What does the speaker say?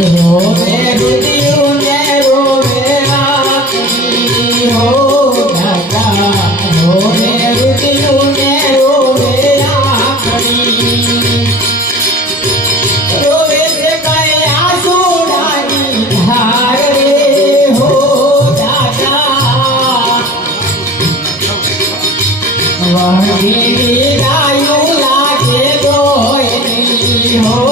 રોવે રુદિયું ને રોવે આખી હો દાદા રોવે રુદિયું ને રોવે આખી રોવે છે કઈ આસુડાની ધાર રે હો દાદા વહી રાયું લાગે દોયની હો